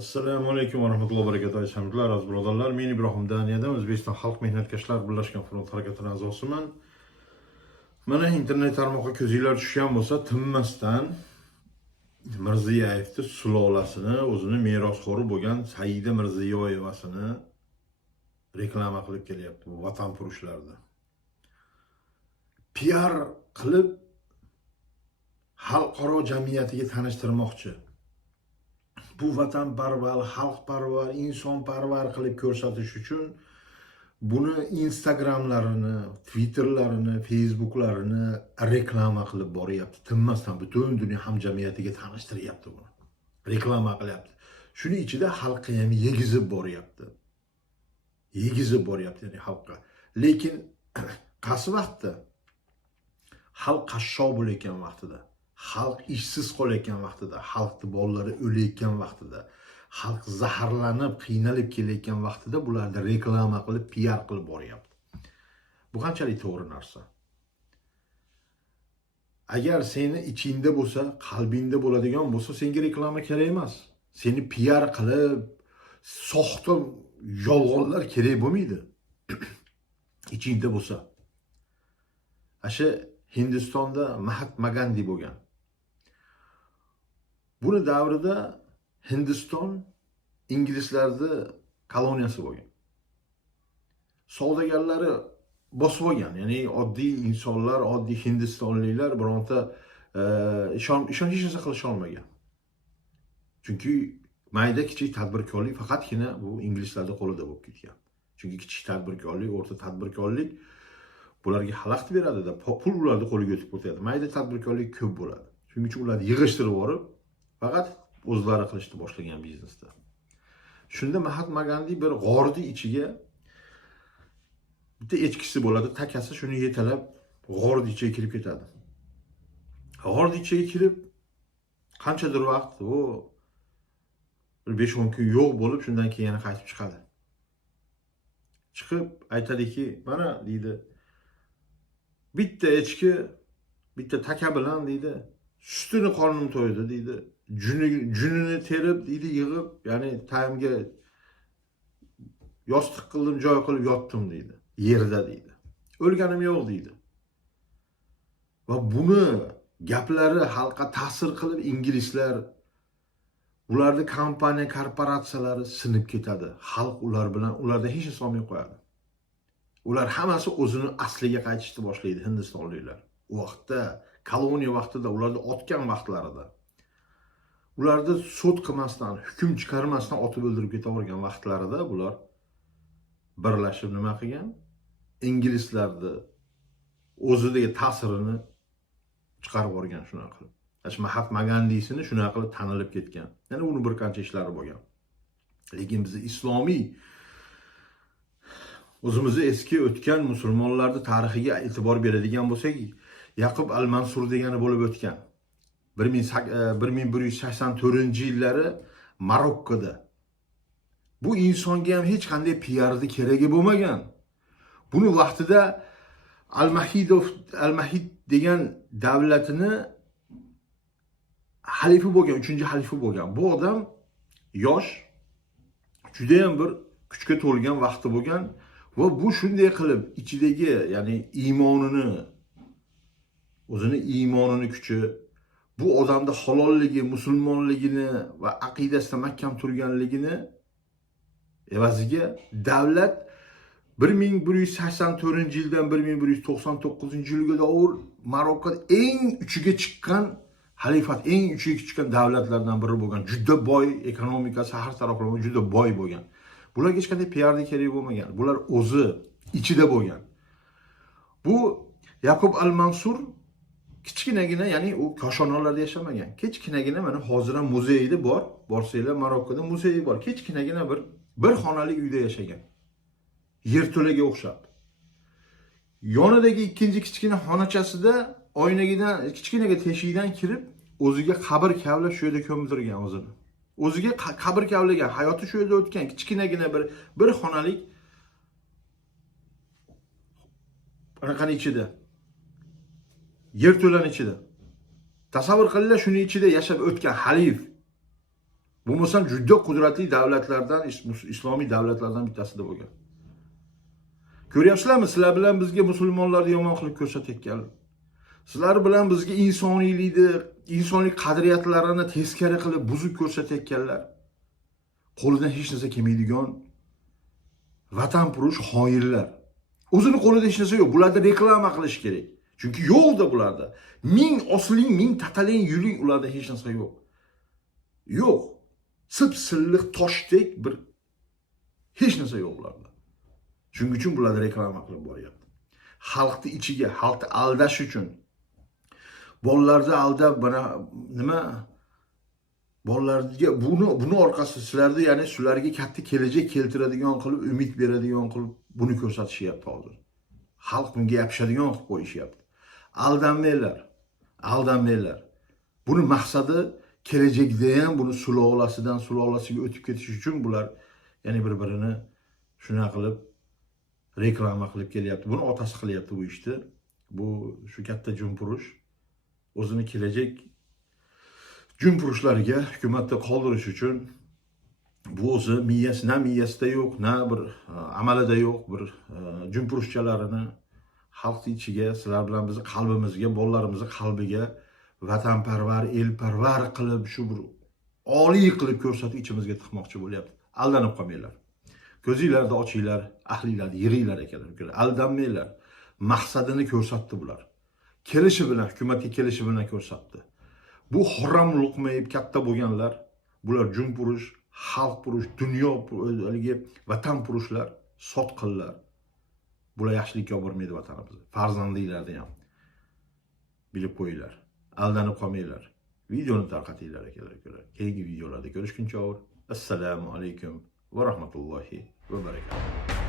Assalomu alaykum va rahmatullohi va barakatuh. Hamdlar aziz birodarlar, men Ibrohim Daniyadan O'zbekiston Xalq Mehnatkashlar birlashgan front harakatining a'zosiman. Mana internet tarmoqqa ko'zinglar tushgan bo'lsa, tinmasdan Mirziyevni sulolasini, o'zini merosxo'ri bo'lgan Saida Mirziyoyevasini reklama qilib kelyapti bu vatanparvarlarda. PR qilib xalqaro jamiyatiga tanishtirmoqchi. Bu vatanparvar, xalqparvar, insonparvar qilib ko'rsatish uchun buni Instagramlarini, Twitterlarini, Facebooklarini reklama qilib boryapti. Tinmasdan butun dunyo hamjamiyatiga tanishtiryapti buni. Reklama qilyapti. Shuning ichida xalqqa ham yegizib boryapti. Yegizib boryapti ya'ni xalqqa. Lekin qaysi vaqtda xalq qashshoq bo'layotgan vaqtida, xalq ishsiz qolayotgan vaqtida, xalqning bolalari o'layotgan vaqtida, xalq zaharlanib, qiynalib kelayotgan vaqtida bularni reklama qilib, PR qilib boryapti. Bu qanchalik to'g'ri narsa? Agar seni ichingda bo'lsa, qalbingda bo'ladigan bo'lsa, senga reklama kerak emas. Seni PR qilib, soxta yolg'onlar kerak bo'lmaydi. Ichingda bo'lsa. Asha Hindistonda Mahatma Gandhi bo'lgan. Buni davrida Hindiston inglizlarning koloniyasi bo'lgan. Savdogarlari bosib olgan, ya'ni oddiy insonlar, oddiy hindistonliklar bironta hech narsa qilisha olmagan. Chunki mayda kichik tadbirkorlik faqatgina bu inglizlarning qo'lida bo'lib ketgan. Chunki kichik tadbirkorlik, o'rta tadbirkorlik bularga xalaqit beradi-da, pul ularning qo'liga o'tib ketadi. Mayda tadbirkorlik ko'p bo'ladi. Shuning uchun ularni yig'ishtirib borib, faqat o'zlari qilishni boshlagan biznesda. Shunda Mahatma Gandhi bir g'orning ichiga bitta echkisi bo'ladi, takasi shuni yetalab g'orning ichiga kirib ketadi. G'orning ichiga kirib qanchadir vaqt u 5-10 kun yo'q bo'lib, shundan keyin yana qaytib chiqadi. Chiqib aytadiki, mana deydi, bitta echki, bitta taka bilan deydi, sutini qornim to'ydi deydi. Junini terib deydi, yig'ib, ya'ni tayimga yostiq qildim, joy qilib yotdim deydi. Yerda deydi. O'lganim yo'q deydi. Va buni gaplari xalqqa ta'sir qilib inglizlar, ularning kompaniya, korporatsiyalari sinib ketadi. Xalq ular bilan ularda hech narsa olmay qo'yadi. Ular hammasi o'zini asliga qaytishni boshlaydi hindistonliklar. U vaqtda, koloniya vaqtida, ularni otgan vaqtlarida, ularni sud qilmasdan, hukm chiqarmasdan otib o'ldirib ketavergan vaqtlarida bular birlashib nima qilgan? Inglizlarni o'zidagi ta'sirini chiqarib yuborgan shunaqa qilib. Mahatma Gandhisini shunaqa qilib tanilib ketgan. Yana uni bir qancha ishlari bo'lgan. Lekin biz islomiy o'zimizni eski o'tgan musulmonlarning tarixiga e'tibor beradigan bo'lsak, Yaqub al-Mansur degani bo'lib o'tgan. 1184-yillari Marokkoda. Bu insonga ham hech qanday PR'ni keragi bo'lmagan. Buni vaqtida Al-Mahid degan davlatini xalifa bo'lgan, 3-xalifa bo'lgan. Bu odam yosh, juda ham bir kuchga to'lgan vaqti bo'lgan va bu shunday qilib ichidagi, ya'ni o'zini iymonini kuchi, bu odamda halolligi, musulmonligini va aqidasida mahkam turganligini evaziga davlat 1184-yildan 1199-yilga davr Marokkoda eng uchiga chiqqan xalifat, eng uchiga chiqqan davlatlardan biri bo'lgan. Juda boy, ekonomikasi har taraflama juda boy bo'lgan. Bularga hech qanday PR'ga kerak bo'lmagan. Bular o'zi ichida bo'lgan. Bu Yaqub al-Mansur kichkinagina, ya'ni u koshonalarda yashamagan. Kichkinagina, mana hozir ham muzeyida bor. Borsanglar Marokkoda muzeyi bor. Kichkinagina bir xonali uyda yashagan. Yerto'laga o'xshab. Yonidagi ikkinchi kichkina xonachasida oynagidan, kichkinaga teshikdan kirib, o'ziga qabr kavlab shu yerda ko'mdirgan o'zini. O'ziga qabr kavlagan, hayoti shu yerda o'tgan kichkinagina bir xonalik anaqani ichida. Yerto'laning ichida. Tasavvur qilinglar, shuning ichida yashab o'tgan xalif. Bo'lmasam juda qudratli davlatlardan, islomiy davlatlardan bittasida bo'lgan. Ko'ryapsizlarmi, sizlar bilan bizga musulmonlarni yomon qilib ko'rsatayotgan. Sizlar bilan bizga insoniylikni, insonlik qadriyatlarini teskari qilib buzib ko'rsatayotganlar. Qo'lidan hech narsa kelmaydigan vatanpurush xoinlar. O'zini qo'lida hech narsa yo'q. Bularni reklama qilish kerak. Chunki yo'qda bularda. Ming osiling, ming tatalang yuling, ularda hech narsa yo'q. Yo'q. Sip-silliq toshdek bir hech narsa yo'q ularda. Shuning uchun bularni reklama qilib boryapti. Xalqni ichiga, xalqni aldash uchun. Bolalarni aldab, nima? Bolalarga buni orqasida sizlarni, ya'ni sizlarga katta kelajak keltiradigan qilib, umid beradigan qilib buni ko'rsatishyapti hozir. Xalq bunga yapishadigan qilib qo'yishyapti. Aldanmanglar. Aldanmanglar. Buni maqsadi kelajakda ham buni sulolasidan sulolasiga o'tib ketish uchun bular ya'ni bir-birini shuna qilib reklama qilib kelyapti. Buni otasi qilyapti bu ishni. Bu shu katta jumpurush o'zini kelajak jumpurushlarga hukumatda qoldirish uchun bu o'zi miyasida yo'q, na bir amalida yo'q bir jumpurushchalarini xalq ichiga, sizlar bilan bizni qalbimizga, bolalarimizni qalbiga vatanparvar, elparvar qilib shu bir oliy qilib ko'rsatib ichimizga tiqmoqchi bo'lyapti. Aldanib qolmanglar. Ko'zinglarni ochinglar, ahlinglarni yiringlar ekanlar. Aldanmanglar. Maqsadini ko'rsatdi bular. Kelishi bilan, hukumatga kelishi bilan ko'rsatdi. Bu harom luqma yeb katta bo'lganlar, bular jumpurush, xalqpurush, dunyo haligi vatanpurushlar, sotqinlar. Bular yaxshilikka olib bormaydi vatanimizni. Farzandliklarni ham bilib qo'yinglar. Aldanib qolmanglar. Videoni tarqatinglar akalar. Keyingi videolarda ko'rishguncha assalomu alaykum va rahmatullohi va barakatuh.